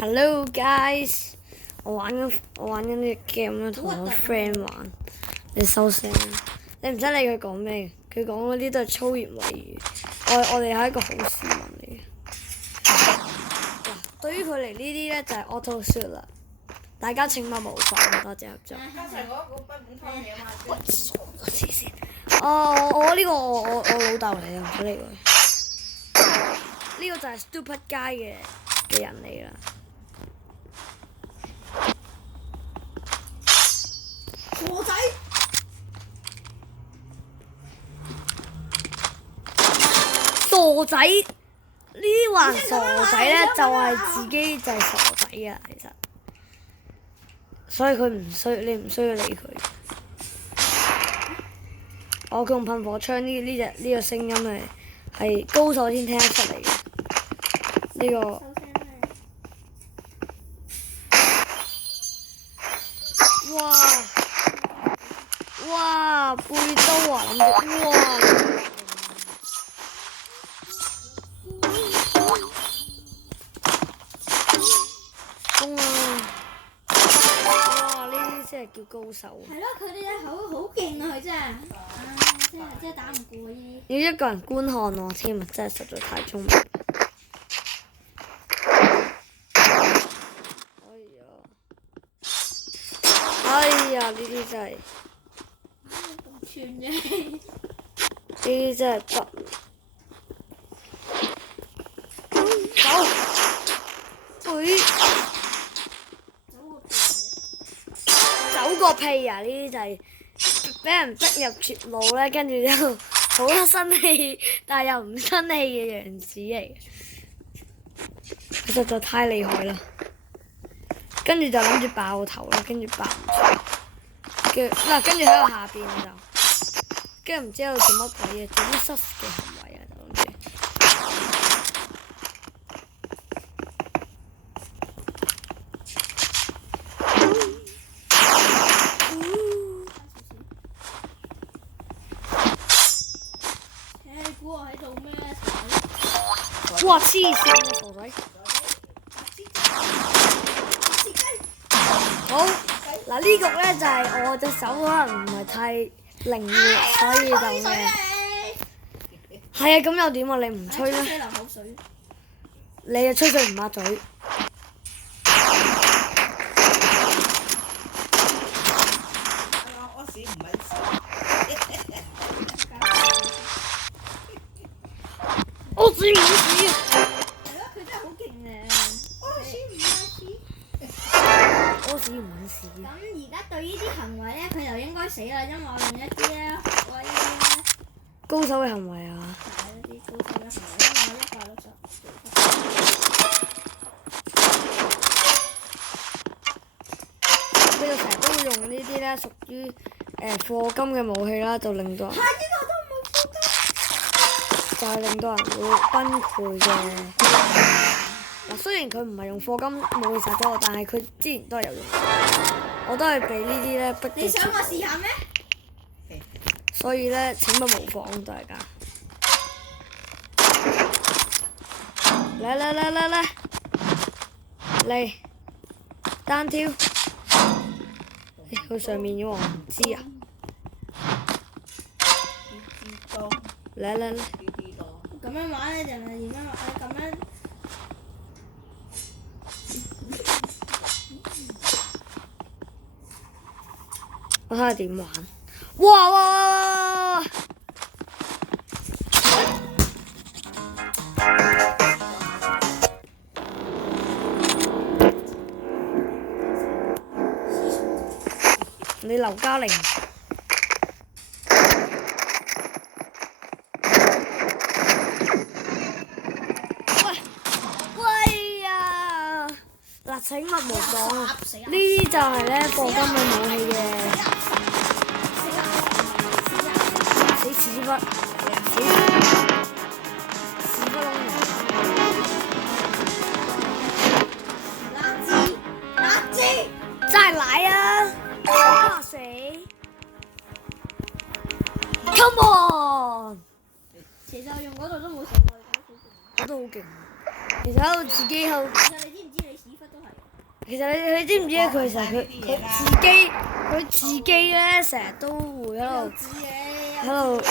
Hello guys，我玩緊呢隻 game 同我 friend 玩。你收聲，你唔使理佢講咩，佢講嗰啲都係粗言穢語。我哋係一個好市民嚟嘅。嗱，對於佢嚟呢啲咧就係 auto shoot 啦。大家請勿模仿，多謝合作。剛才嗰個不五湯嘢嘛。我黐線！我呢個我老豆嚟嘅，唔使理佢。呢個就係 stupid 街嘅人嚟啦。傻仔！傻仔，呢啲話傻仔咧，就係自己就係傻仔啊！其實，所以佢你唔需要理佢。我用噴火槍呢個聲音係高手先聽得出嚟嘅。呢個哇背刀啊！諗住哇！攻啊！哇！呢啲先係叫高手。係咯，佢哋好勁啊！佢真係，真係打唔過呢啲。要一個人觀看我添啊！真係實在太聰明。哎呀！呢啲真係。咁串嘅。呢啲真係不。走個屁啊！呢啲就係俾人逼入絕路咧，跟住之後好生氣，但係又唔生氣嘅樣子嚟。佢實在太厲害啦！跟住就諗住爆頭啦，跟住爆唔出。跟住喺我下邊就，跟住唔知喺度做乜鬼嘢，做啲失嘅行為啊！就諗住。你估我喺度咩？哇！黐線啊，傻仔！好，嗱呢個咧就係我隻手可能唔係太靈活，所以就咩？係啊，咁又點啊？你唔吹咩？流口水。你啊吹水唔抹嘴。屙屎唔係屎。屙屎唔屎。係咯，佢真係好勁嘅。屙屎唔係屎。屙屎唔揾屎。咁而家對呢啲行為咧，佢就應該死啦，因為我用一啲咧，我呢高手嘅行為啊！啲一啲高手嘅行為，因為我160。呢個成日都會用呢啲咧，屬於課金嘅武器啦，就令到人係呢個都冇課金。就係令到人會崩潰嘅。嗱，雖然佢唔係用課金武器殺咗我，但係佢之前都係有用。我都係被呢啲咧逼到。你想我試下咩？所以咧，請勿模仿大家。嚟單挑。去上面嘅喎，唔知啊。嚟。咁樣玩咧就係點樣玩？咁樣。我睇下點玩。哇！你劉嘉玲。喂呀！嗱，請勿模仿啊！呢啲就係咧課金嘅武器嘅。死屎忽！屎忽窿！垃圾！再來啊！怕死 ！Come on！其實我用嗰度都冇成個，我都好勁。其實喺度自己喺度。其實你知唔知你屎忽都其實你知唔知咧？佢其實佢自己咧，成日都會喺度喺度。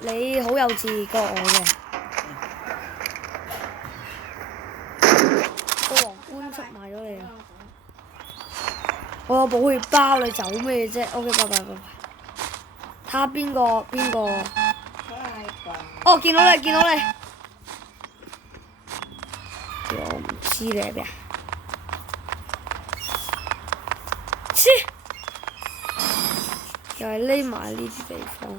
你好幼稚過我嘅。個皇冠出賣咗你啊！我有保血包，你走咩啫？OK，拜拜。睇下邊個？哦，見到你。我唔知你喺邊啊！切！又係匿埋呢啲地方。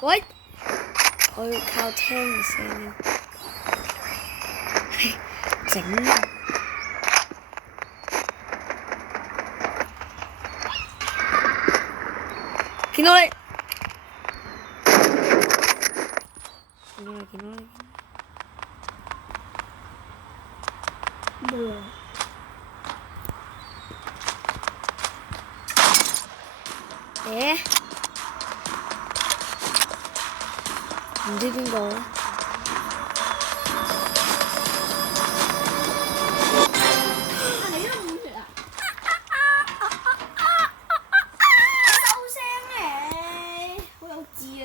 喂！我要靠聽嘅聲音。整啊！見到你！唔知邊個？你都5血啊！收聲你，好幼稚啊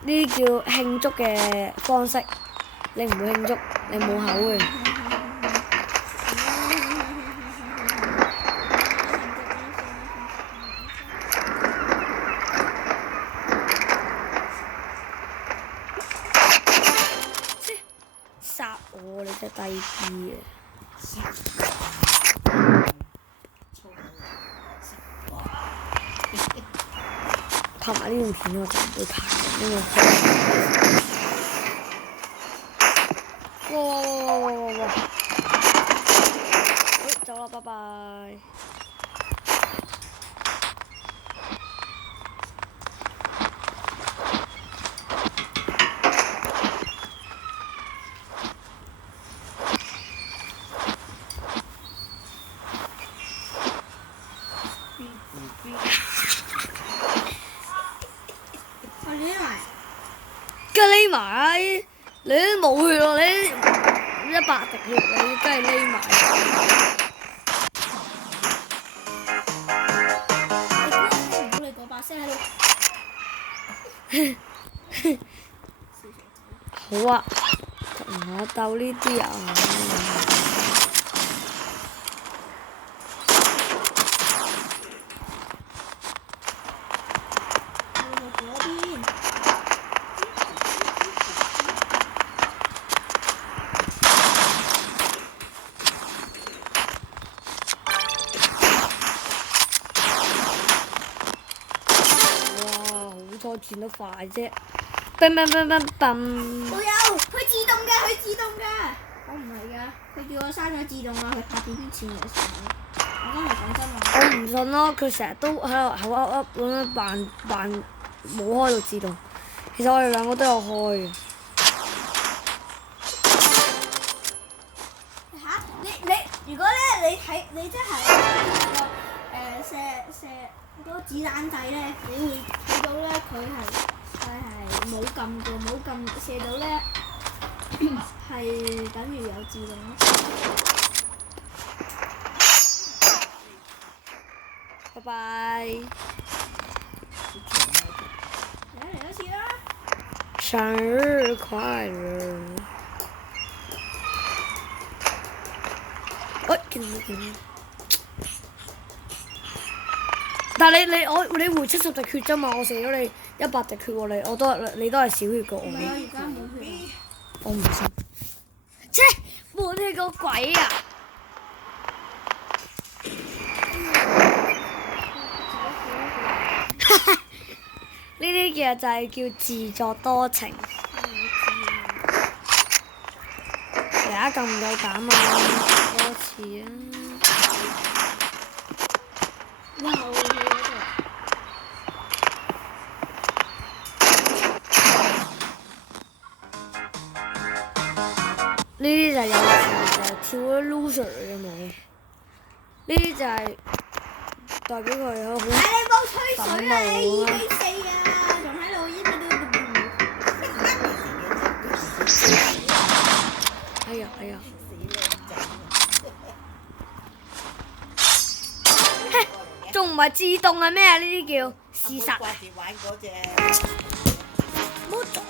你！呢啲叫慶祝嘅方式，你唔會慶祝，你冇口嘅。殺我！你真係低 B 拍埋呢條片我就唔會拍，因為哇！走啦，拜拜。匿埋，你都冇血喎，你100滴血，你真係匿埋。你聽唔到你嗰把聲喺度。好啊，同我鬥呢啲啊！我轉得快啫，砰！冇有，佢自動嘅。我唔係㗎，佢叫我刪咗自動啦，佢拍片前嘅時候。我真係講真話。我唔信咯，佢成日都喺度口噏噏咁樣扮冇開到自動，其實我哋兩個都有開嘅。嚇！你如果咧你即係射嗰個子彈仔咧，你會睇到咧佢係冇撳過，冇撳射到咧係等於有自動咯。拜拜。嚟多次啦！生日快樂！喂，見到。但係你回70滴血啫嘛，我射咗你100滴血喎，你都係少血過我。唔係啊，而家冇血。我唔信。切！冇血個鬼啊！呢啲嘅就係叫自作多情。而家咁唔夠膽啊！多次啊！哇！少咗 loser 嘅味。呢啲就係代表佢有好唉，你冇吹水啊！你憤怒啊2v4啊，仲喺度依度。哎呀哎呀！仲唔係自動係咩啊？呢啲叫事實。掛住玩嗰隻。冇做。